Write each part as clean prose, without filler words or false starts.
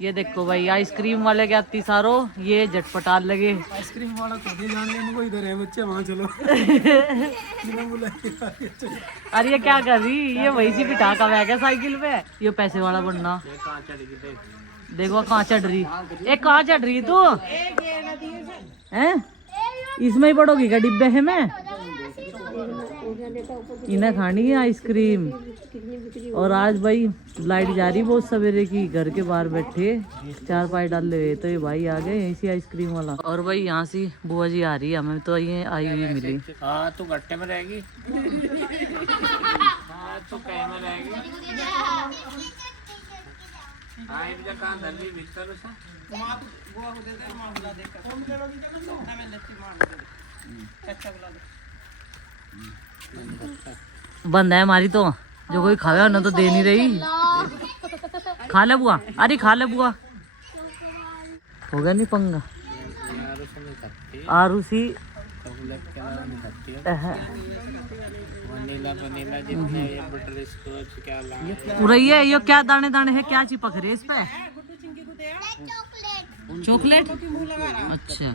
ये देखो भाई आइसक्रीम वाले क्या सारो ये झटपटाल लगे। आइसक्रीम वाला खुद ही जान ले, इनको इधर है बच्चे वहाँ चलो। अरे ये क्या कर रही, ये वही सी बिठा का बैग है साइकिल पे। ये पैसे वाला बनना देखो कहाँ चढ़ रही, एक कहाँ चढ़ रही तू हैं? इसमें ही पड़ोगी क्या डिब्बे है में? इन्हें खानी है आइसक्रीम। और आज भाई लाइट जा रही बहुत सवेरे की, घर के बाहर बैठे चार पाई डाल ले तो ये भाई आ गए यहीं से आइसक्रीम वाला। और भाई यहाँ से बुआ जी आ रही है, हमें तो ये आई हुई मिली। हाँ तू गट्टे में रहेगी। हाँ तू कहीं में रहेगी। हाँ इनका कहाँ दल्ली भीतर उसे बुआ को दे दे, मां बुला दे कर फोन करोगी चलो ना मैं लस्सी मार दे कच्चा बुला दे। बंद है हमारी तो, जो कोई खावे ना तो दे नहीं रही। खा ले बुआ, अरे खा ले बुआ, हो गया नहीं पंगा। आरूसी उड़ई है ये क्या दाने दाने है, क्या चिपक रहे इस पे? चॉकलेट। अच्छा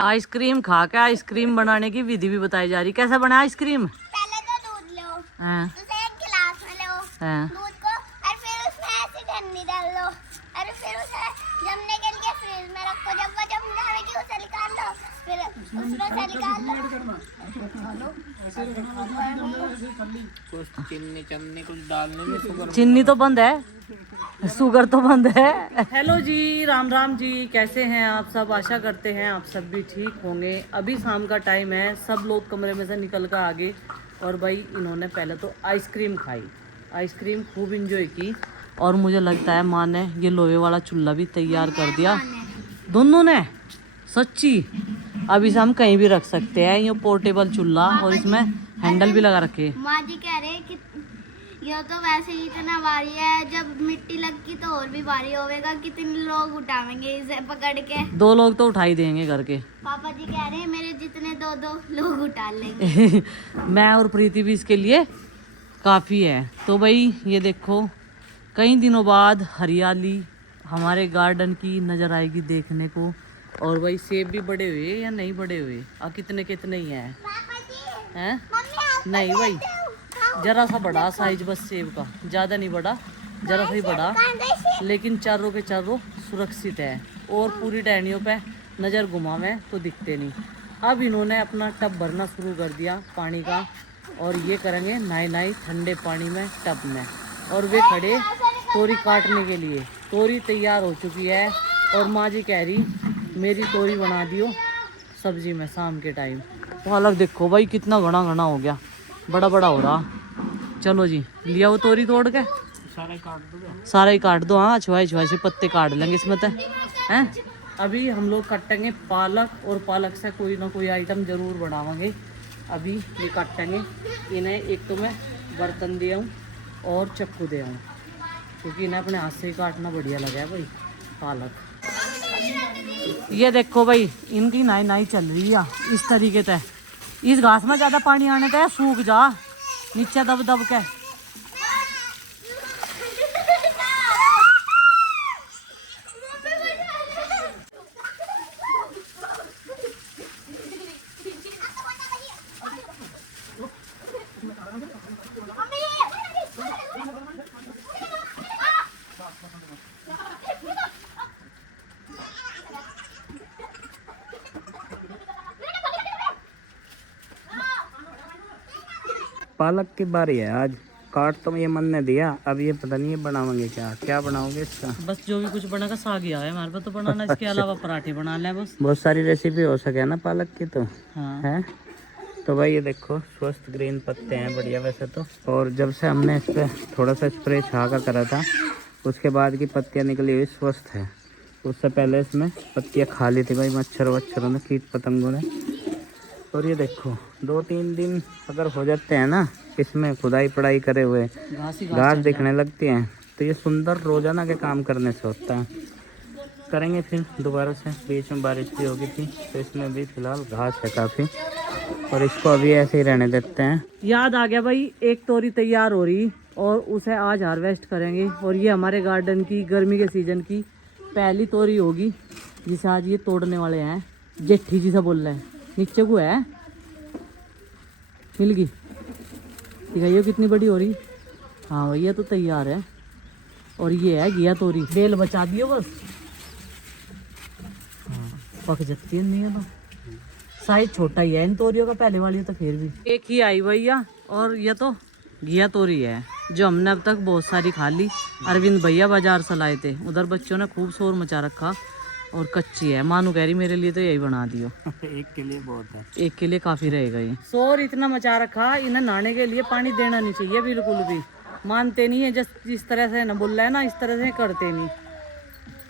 आइसक्रीम खा के आइसक्रीम बनाने की विधि भी बताई जा रही। कैसे बना आइसक्रीम? पहले तो दूध लो, हाँ उसे एक गिलास में लो, हाँ दूध को, और फिर उसमें ऐसी ठंडी डाल लो, और फिर उसे जमने के लिए फ्रिज में रखो। जब वो जम जाएगी उसे निकाल लो, फिर उसमें से निकाल लो। कुछ चीनी चमनी कुछ डालने में शुगर, चीनी तो बंद है, शुगर तो बंद है। हेलो जी, राम राम जी, कैसे हैं आप सब? आशा करते हैं आप सब भी ठीक होंगे। अभी शाम का टाइम है, सब लोग कमरे में से निकल कर आगे। और भाई इन्होंने पहले तो आइसक्रीम खाई, आइसक्रीम खूब इंजॉय की। और मुझे लगता है माँ ने ये लोहे वाला चूल्हा भी तैयार कर दिया, दोनों ने सच्ची। अब इसे हम कहीं भी रख सकते हैं, ये पोर्टेबल चूल्हा, और इसमें हैंडल भी लगा रखे। माँ जी कह रहे हैं कि यह तो वैसे ही इतना भारी है, जब मिट्टी लगी तो और भी भारी होगा। कितने लोग उठावेंगे इसे पकड़ के? 2 लोग तो उठा ही देंगे घर के। पापा जी कह रहे हैं मेरे जितने 2 लोग उठा लेंगे। मैं और प्रीति भी इसके लिए काफ़ी है। तो भाई ये देखो कई दिनों बाद हरियाली हमारे गार्डन की नज़र आएगी देखने को। और भाई सेब भी बड़े हुए या नहीं बड़े हुए? कितने कितने ही हैं हैं? नहीं भाई जरा सा बड़ा साइज बस सेब का, ज़्यादा नहीं बड़ा, जरा सा ही बड़ा, लेकिन चारों के चारों सुरक्षित है। और पूरी टहनियों पे नज़र घुमावे तो दिखते नहीं। अब इन्होंने अपना टब भरना शुरू कर दिया पानी का, और ये करेंगे नाई ठंडे पानी में टब में। और वे खड़े तोरी काटने के लिए। तोरी तैयार हो चुकी है, और माँ जी कह रही मेरी तोरी बना दियो सब्जी में शाम के टाइम। पालक देखो भाई कितना घना घना हो गया, बड़ा बड़ा हो रहा। चलो जी लिया वो तोरी तोड़ के, सारा ही काट दो। हाँ छुआई से पत्ते काट लेंगे इसमें तो हैं। अभी हम लोग काटेंगे पालक, और पालक से कोई ना कोई आइटम ज़रूर बनावांगे। अभी ये काटेंगे इन्हें, एक तो मैं बर्तन दे आऊँ और चक्कू दे आऊँ, क्योंकि इन्हें अपने हाथ से ही काटना बढ़िया लगा है भाई पालक। ये देखो भाई इनकी नाई चल रही है इस तरीके से। इस घास में ज़्यादा पानी आने का सूख जा नीचे दब दब के। पालक की बारी है आज। काट तो ये मन ने दिया, अब ये पता नहीं ये बनाओगे क्या बनाओगे इसका? बस जो भी कुछ बनेगा साग ही है हमारे पास तो बनाना। इसके अलावा पराठे बना ले बस। बहुत सारी रेसिपी हो सके ना पालक की तो। हाँ है तो भाई ये देखो स्वस्थ ग्रीन पत्ते हैं बढ़िया वैसे तो। और जब से हमने इस पर थोड़ा सा स्प्रे छाका करा था, उसके बाद की पत्तियाँ निकली हुई स्वस्थ है। उससे पहले इसमें पत्तियाँ खा ली थी भाई मच्छरों ने, कीट पतंगों ने। और ये देखो 2-3 दिन अगर हो जाते हैं ना इसमें खुदाई पढ़ाई करे हुए, घास दिखने लगती है, तो ये सुंदर रोजाना के काम करने से होता है। करेंगे फिर दोबारा से, बीच में बारिश भी होगी थी तो इसमें भी फिलहाल घास है काफ़ी, और इसको अभी ऐसे ही रहने देते हैं। याद आ गया भाई, एक तोरी तैयार हो रही और उसे आज हार्वेस्ट करेंगे। और ये हमारे गार्डन की गर्मी के सीजन की पहली तोरी होगी जिसे आज ये तोड़ने वाले हैं। जेठी जी से बोल रहे हैं, नीचे को है, मिल गई। दिखाइए कितनी बड़ी हो रही। हाँ भैया तो तैयार है। और ये है घिया तोरी, बेल बचा दियो बस। हाँ पक जाती है, नहीं है तो साइज छोटा ही है इन तोरियों का, पहले वाली तो फिर भी एक ही आई भैया। और ये तो घिया तोरी है जो हमने अब तक बहुत सारी खा ली। अरविंद भैया बाजार से लाए थे, उधर बच्चों ने खूब शोर मचा रखा। और कच्ची है, मानू कह रही मेरे लिए तो यही बना दियो। एक के लिए बहुत है, एक के लिए काफी रहेगा ये। शोर इतना मचा रखा, इन्हें नहाने के लिए पानी देना नहीं चाहिए बिल्कुल भी। मानते नहीं है, जिस तरह से ना बोल रहा है ना, इस तरह से करते नहीं।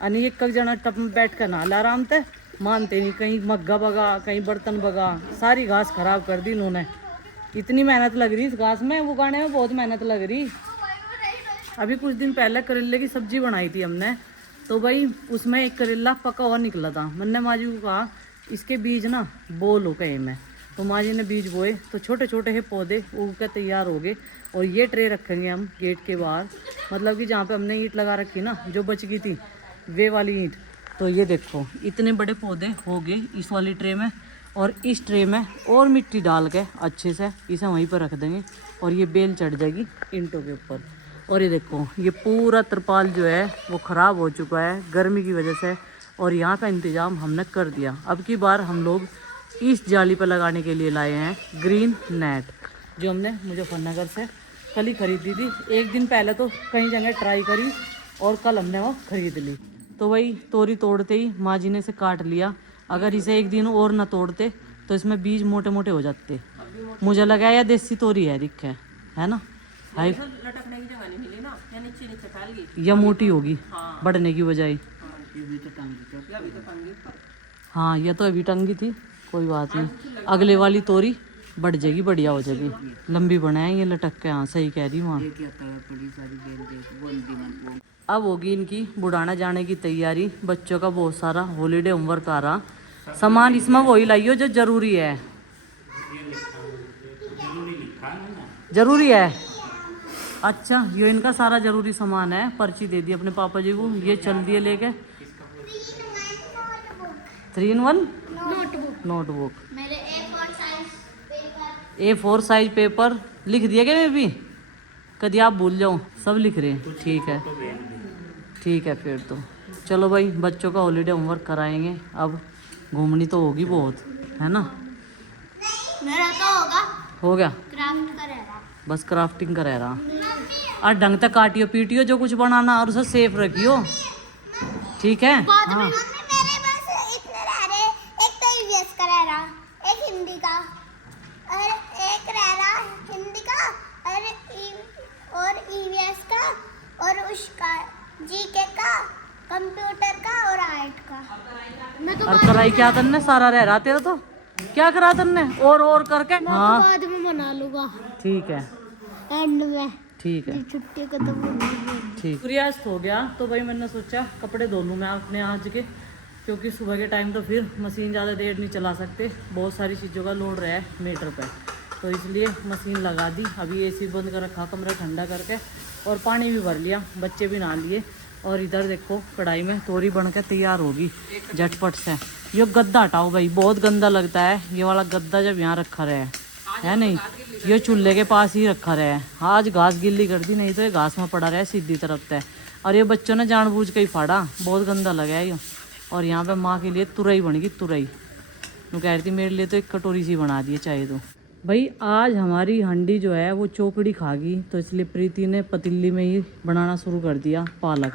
अनी एक जना टप में बैठ कर नहा आराम से, मानते नहीं। कहीं मग्गा बगा, कहीं बर्तन बगा, सारी घास खराब कर दी इन्होंने। इतनी मेहनत लग रही इस घास में, वो उगाने में बहुत मेहनत लग रही। अभी कुछ दिन पहले करेले की सब्जी बनाई थी हमने, तो भाई उसमें एक करेला पका हुआ निकला था। मैंने माँ जी को कहा इसके बीज ना बो लो कहीं में, तो माँ जी ने बीज बोए, तो छोटे छोटे से पौधे उग कर तैयार हो गए। और ये ट्रे रखेंगे हम गेट के बाहर, मतलब कि जहाँ पे हमने ईंट लगा रखी ना, जो बच गई थी वे वाली ईंट। तो ये देखो इतने बड़े पौधे हो गए इस वाली ट्रे में। और इस ट्रे में और मिट्टी डाल के अच्छे से इसे वहीं पर रख देंगे और ये बेल चढ़ जाएगी ईंटों के ऊपर। और ये देखो ये पूरा तिरपाल जो है वो ख़राब हो चुका है गर्मी की वजह से, और यहाँ का इंतज़ाम हमने कर दिया। अब की बार हम लोग इस जाली पर लगाने के लिए लाए हैं ग्रीन नेट, जो हमने मुजफ्फरनगर से कल ही खरीदी थी। एक दिन पहले तो कई जगह ट्राई करी और कल हमने वो खरीद ली। तो वही तोरी तोड़ते ही माँ जी ने इसे काट लिया। अगर इसे एक दिन और ना तोड़ते तो इसमें बीज मोटे मोटे हो जाते। मुझे लगा या देसी तोरी है, दिखे है ना, हाई लटकने की जगह नहीं मिली ना, या नीचे नीचे फैल गई, या मोटी होगी बढ़ने की बजाय। हाँ ये तो अभी टंगी थी, कोई बात नहीं, अगले वाली तोरी बढ़ जाएगी, बढ़िया हो जाएगी, लंबी बनाए ये लटक के। हाँ सही कह रही वहाँ। अब होगी इनकी बुढ़ाना जाने की तैयारी। बच्चों का बहुत सारा हॉलीडे होमवर्क आ रहा, सामान इसमें वही लाइयो जो जरूरी है। जरूरी है, अच्छा ये इनका सारा जरूरी सामान है। पर्ची दे दी अपने पापा जी को, ये चल दिए लेके 3-in-1 नोटबुक, मेरे A4 size paper, A4 size paper लिख दिया क्या मैं भी, कभी आप भूल जाओ, सब लिख रहे हैं। ठीक है ठीक है, फिर तो चलो भाई बच्चों का हॉलीडे होमवर्क कराएंगे। अब घूमनी तो होगी बहुत, है ना। मेरा तो होगा हो गया, क्राफ्ट करेगा। बस क्राफ्टिंग करे रहा। और ढंग तक काटियो पीटियो जो कुछ बनाना, और उसे सेफ रखियो, ठीक है। हाँ मेरे बस इतने रह रहे, एक तो ईवीएस का रह रहा, एक हिंदी का, और एक रह रहा हिंदी का, और ईवीएस का, और उसका जीके का, कंप्यूटर का और आर्ट का। मैं तो और कराई क्या करने, सारा रह रहा तेरा तो, क्या करा तुमने और करके। हाँ बाद में बना लूंगा ठीक है एंड में, ठीक है छुट्टी खत्म होगी। ठीक। सूर्यास्त हो गया तो भाई मैंने सोचा कपड़े धो लूँ मैं अपने आज के, क्योंकि सुबह के टाइम तो फिर मशीन ज़्यादा देर नहीं चला सकते, बहुत सारी चीज़ों का लोड रहा है मीटर पे, तो इसलिए मशीन लगा दी। अभी एसी बंद कर रखा कमरा ठंडा करके, और पानी भी भर लिया, बच्चे भी नहा लिए। और इधर देखो कढ़ाई में तोरी बन के तैयार होगी झटपट से। ये गद्दा हटाओ भाई, बहुत गंदा लगता है ये वाला गद्दा जब यहाँ रखा रहे है नहीं, ये चूल्हे के पास ही रखा रहे है। आज घास गिल्ली कर दी, नहीं तो ये घास में पड़ा रहा है सीधी तरफ से। और ये बच्चों ने जानबूझ के ही फाड़ा, बहुत गंदा लगा है ये। और यहाँ पे माँ के लिए तुरई बन गई, तुरई वो कह रही थी मेरे लिए तो एक कटोरी सी बना दी चाहे तो। भाई आज हमारी हंडी जो है वो चोकड़ी खा गई, तो इसलिए प्रीति ने पतीली में ही बनाना शुरू कर दिया पालक।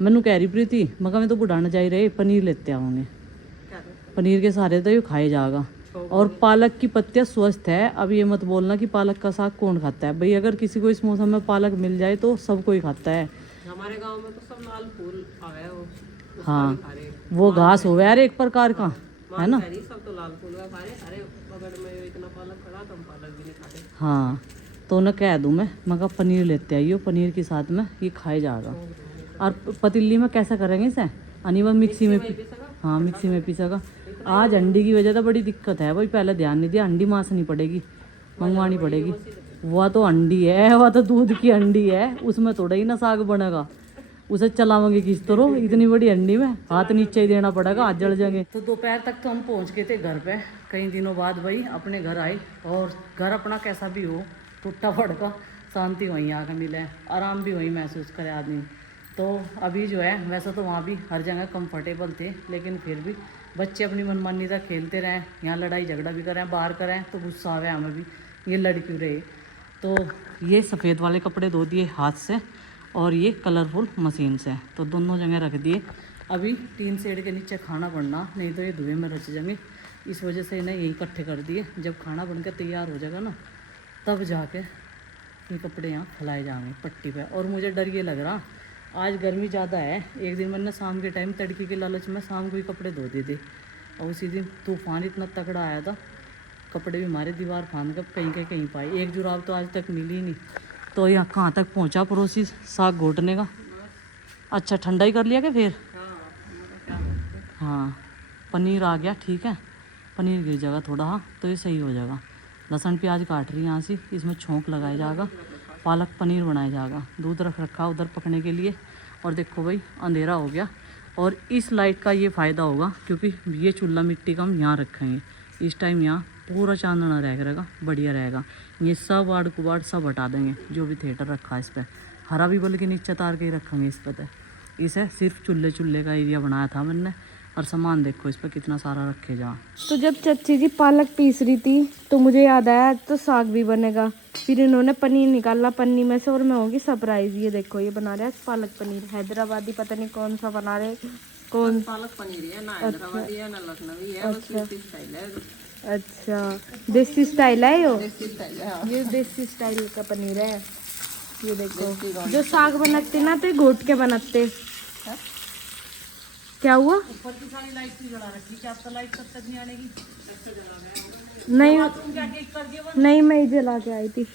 मैनू कह रही प्रीति, मैं तो बुढ़ाना जा ही रहे, पनीर लेते आओगे, पनीर के सारे तो ये खाए जाएगा। और पालक की पत्तियाँ स्वस्थ है। अब ये मत बोलना कि पालक का साग कौन खाता है, भाई अगर किसी को इस मौसम में पालक मिल जाए तो सब कोई खाता है। हमारे गांव में तो सब लाल फूल आवे वो, हाँ वो घास हो गया एक प्रकार का, है ना। सब तो लाल फूल खा रहे, अरे बगल में इतना पालक खड़ा तो हम पालक भी नहीं खाते। हाँ तो उन्हें कह दूँ मैं कहा पनीर लेते आइयो, पनीर के साथ में ये खाया जाएगा। और पतीली में कैसा करेंगे इसे, अनिवा मिक्सी में हाँ मिक्सी में पीसेगा। आज अंडी की वजह से बड़ी दिक्कत है भाई, पहले ध्यान नहीं दिया, अंडी मांसनी पड़ेगी, मंगवानी पड़ेगी। वह तो अंडी है, वह तो दूध की अंडी है, उसमें थोड़ा ही ना साग बनेगा। उसे चलावेंगे किस तरह, इतनी बड़ी अंडी में हाथ नीचे ही देना पड़ेगा, हाथ जल जाएंगे। तो दोपहर तक तो हम पहुंच गए थे घर पे, कई दिनों बाद भाई अपने घर आए। और घर अपना कैसा भी हो, टूटा फड़का शांति वहीं आकर मिले, आराम भी वहीं महसूस करे आदमी। तो अभी जो है वैसे तो वहाँ भी हर जगह कंफर्टेबल थे, लेकिन फिर भी बच्चे अपनी मनमानी तक खेलते रहें, यहाँ लड़ाई झगड़ा भी करें, बाहर करें तो गुस्सा आवे हमें भी, ये लड़ क्यों रहे। तो ये सफ़ेद वाले कपड़े धो दिए हाथ से और ये कलरफुल मशीन से, तो दोनों जगह रख दिए। अभी टीन शेड के नीचे खाना बनना, नहीं तो ये धुएं में रच जाएंगे, इस वजह से इन्हें यही इकट्ठे कर दिए। जब खाना बनकर तैयार हो जाएगा ना, तब जाके ये कपड़े यहाँ फैलाए जाएंगे पट्टी पे। और मुझे डर ये लग रहा, आज गर्मी ज़्यादा है, एक दिन मैंने शाम के टाइम तड़के के लालच में शाम को ही कपड़े धो दिए थे, और उसी दिन तूफान इतना तगड़ा आया था, कपड़े भी हमारे दीवार फांद कर कहीं के कहीं पाए। एक जुराब तो आज तक मिली ही नहीं। तो यहाँ कहाँ तक पहुँचा पड़ोसी साग घोटने का? अच्छा ठंडा ही कर लिया क्या फिर? हाँ पनीर आ गया, ठीक है, पनीर गिर जाएगा थोड़ा, हाँ तो ये सही हो जाएगा। लहसुन प्याज काट रही है यहाँ से, इसमें छोंक लगाया जाएगा, पालक पनीर बनाया जाएगा। दूध रख रखा उधर पकने के लिए। और देखो भाई अंधेरा हो गया, और इस लाइट का ये फ़ायदा होगा क्योंकि ये चूल्हा मिट्टी का हम यहाँ रखेंगे, इस टाइम यहाँ पूरा चांदना रहेगा, बढ़िया रहेगा। ये सब आड़ कुबाड़ सब हटा देंगे, जो भी थिएटर रखा है इस पर, हरा भी बल्कि नीचे तार के ही रखेंगे इस पर। इसे सिर्फ चूल्हे का एरिया बनाया था मैंने। और सामान देखो इस पर कितना सारा रखे जा। तो जब चाची जी पालक पीस रही थी तो मुझे याद आया तो साग भी बनेगा। फिर इन्होंने पनीर निकाला पन्नी में से, और मैं होगी सरप्राइज। ये देखो ये बना रहे हैं पालक पनीर, हैदराबादी पता नहीं कौन सा बना रहे, कौन पालक पनीर है ना, हैदराबादी है ना लखनवी है, बस देसी स्टाइल है। अच्छा देसी स्टाइल है यो, देसी स्टाइल है। ये देसी स्टाइल का पनीर है। ये देखो जो साग बनाते ना तो ये घोट के बनाते। क्या हुआ? ऊपर की सारी लाइट भी जला रखी, क्या आपका लाइट कब तक नहीं आनेगी? नहीं क्या केक कर दिया? नहीं मैं ही जला के आई थी।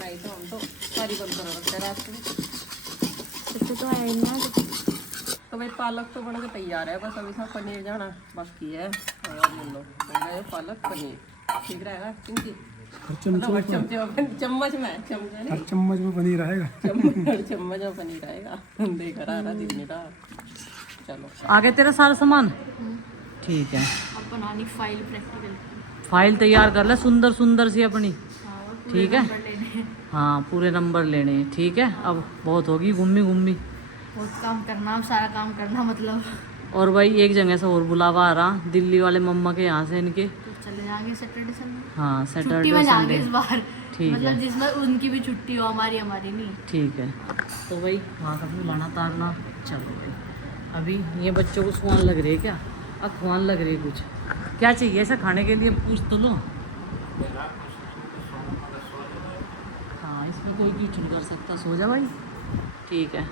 नहीं तो हम तो सारी बंद करो रखते रात को। इससे तो है ही ना। तो भाई पालक तो बन के तैयार है, बस अभी इसमें पनीर जाना बाकी है। और ले लो ये पालक पनीर ठीक रहेगा क्योंकि चम्मच में हर चम्मच में पनीर आएगा। चम्मच में पनीर आएगा। देख रहा दिन मेरा। चलो आ गया तेरा सारा सामान, ठीक है। अब बनानी फाइल प्रैक्टिकल, फाइल तैयार कर ले सुंदर सुंदर सी अपनी, ठीक है। हाँ पूरे नंबर लेने हैं, ठीक है। अब बहुत होगी घूमी बहुत काम करना, सारा काम करना मतलब। और भाई एक जगह से और बुलावा आ रहा, दिल्ली वाले मम्मा के यहाँ से इनके, तो चले जाएंगे सैटरडे संडे। हाँ छुट्टी सैटरडे में जाएंगे संडे, इस बार, ठीक है मतलब जिसमें उनकी भी छुट्टी हो, हमारी नहीं। ठीक है। तो भाई वहाँ का भी लाना तारना। चलो भाई अभी ये बच्चों को स्वान लग रही है क्या? अखवान लग रही है कुछ, क्या चाहिए ऐसा खाने के लिए पूछ तो लो। हाँ इसमें कोई कुछ नहीं कर सकता, सो जा भाई, ठीक है।